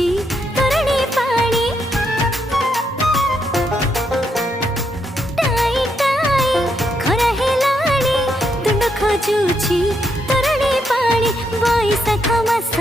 खोजुची तोरणी पाणी tie tie खरा हेलाणी तुंड खोजुची तोरणी पाणी बैशाख मास